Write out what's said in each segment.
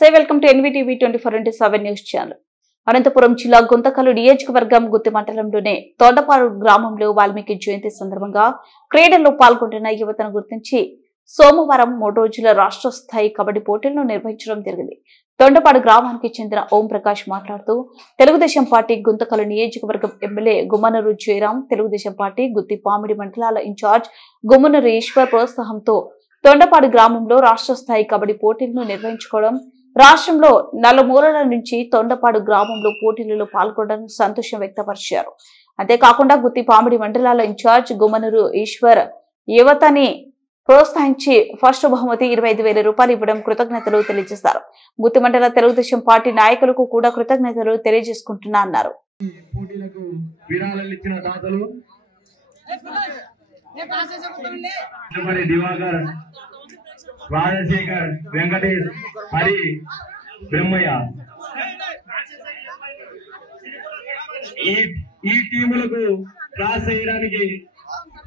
నమస్తే welcome to NVTV 24/7 news channel. Anantapuram జిల్లా గుంతకల్లు నియోజకవర్గం గుత్తి మండలంలోని తోటపాడు గ్రామంలో వాల్మీకి జయంతి సందర్భంగా క్రీడల్లో పాల్గొంటున్న యువతను గుర్తించి సోమవారం 3 రోజుల రాష్ట్ర స్థాయి కబడ్డీ పోటీలను నిర్వహించడం జరిగింది. తొండపాడు గ్రామానికి చెందిన ఓం ప్రకాష్ మాట్లాడుతూ తెలుగుదేశం పార్టీ గుంతకల్లు నియోజకవర్గం ఎమ్మెల్యే గుమ్మనూరు జయరాం, తెలుగుదేశం పార్టీ గుత్తి పామిడి మండలాల ఇన్ఛార్జ్ గుమ్మనూరు ఈశ్వర్ ప్రోత్సాహంతో తొండపాడు గ్రామంలో రాష్ట్ర స్థాయి కబడ్డీ పోటీలను నిర్వహించుకోవడం, రాష్ట్రంలో నలుమూలల నుంచి తొండపాడు గ్రామంలో పోటీలలో పాల్గొనడం సంతోషం వ్యక్తపరిచారు. అంతేకాకుండా గుత్తి పామిడి మండలాల ఇన్ఛార్జ్ గుమ్మనూరు ఈశ్వర్ యువతని ప్రోత్సహించి ఫస్ట్ బహుమతి 25,000 రూపాయలు ఇవ్వడం కృతజ్ఞతలు తెలియజేశారు. గుత్తి మండల తెలుగుదేశం పార్టీ నాయకులకు కూడా కృతజ్ఞతలు తెలియజేసుకుంటున్నా అన్నారు. రాజశేఖర్, వెంకటేష్, హరి, బ్రహ్మయ్య ఈ టీములకు క్రాస్ చేయడానికి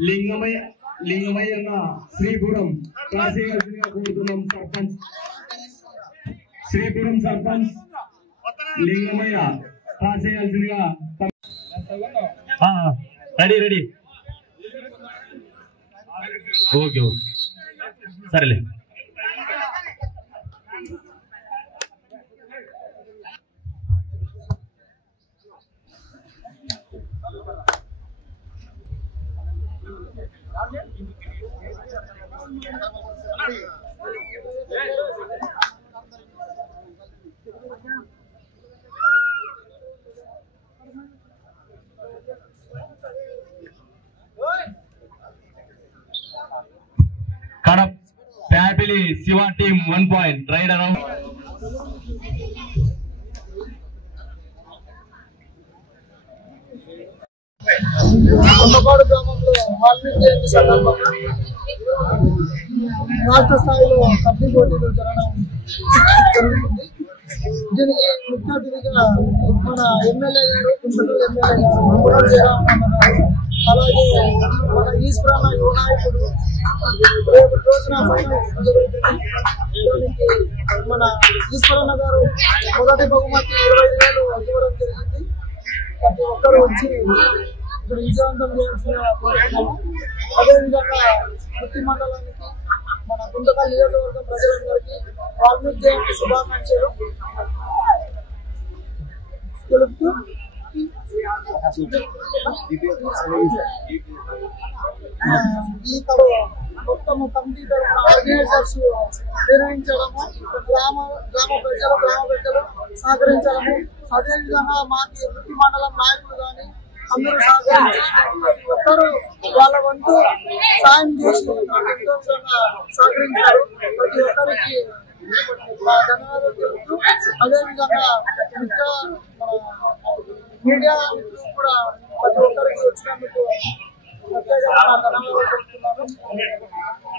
లింగమయ్య శ్రీపురం క్రాస్ చేయాల్సిందిగా కోరుతున్నాం. శ్రీపురం సర్పంచ్ లింగమయ్య క్రాస్ చేయాల్సిందిగా. రెడీ ఓకే సరేలే. Kadapa family Shiva team 1 point raid around. Tondapadu గ్రామంలో వాల్మీకి జయంతి సందర్భంగా రాష్ట్ర స్థాయిలో కబడ్డీ పోటీలు జరగడం జరుగుతుంది. దీనికి ముఖ్య అతిథిగా మన ఎమ్మెల్యే గారు, గుంటూరు ఎమ్మెల్యే గారు గుమ్మనూరు జయరాం గారు, అలాగే మన ఈశ్వరన్న యువ నాయకుడు రేపు రోజున ఫైనల్ జరుగుతుంది. దానికి మన ఈశ్వరన్న గారు మొదటి బహుమతి 25,000 ఇవ్వడం జరిగింది. ప్రతి ఒక్కరు వచ్చి ఇక్కడ విజయవంతం చేయాల్సిన కోరుతున్నాము. అదేవిధంగా గుత్తి మండలానికి, మన గుంతకల్ నియోజకవర్గం ప్రజలందరికీ వాల్మీకి జయంతి శుభాకాంక్షలు తెలుపుతూ ఈ మొత్తము కమిటీ తరఫున ఆర్గనైజర్స్ నిర్వహించడము, గ్రామ పెద్దలు సహకరించడము, అదేవిధంగా మాకు గుత్తి మండలం నాయకులు కానీ అందరూ సహకరించి ప్రతి ఒక్కరూ వాళ్ళ వంతు సాయం చేసి ఎంతో సహకరించారు. ప్రతి ఒక్కరికి ధన్యవాదాలు తెలుపుతూ, అదేవిధంగా మీడియా కూడా ప్రతి ఒక్కరికి వచ్చినందుకు ప్రత్యేకంగా ధన్యవాదాలు తెలుపుతున్నాను.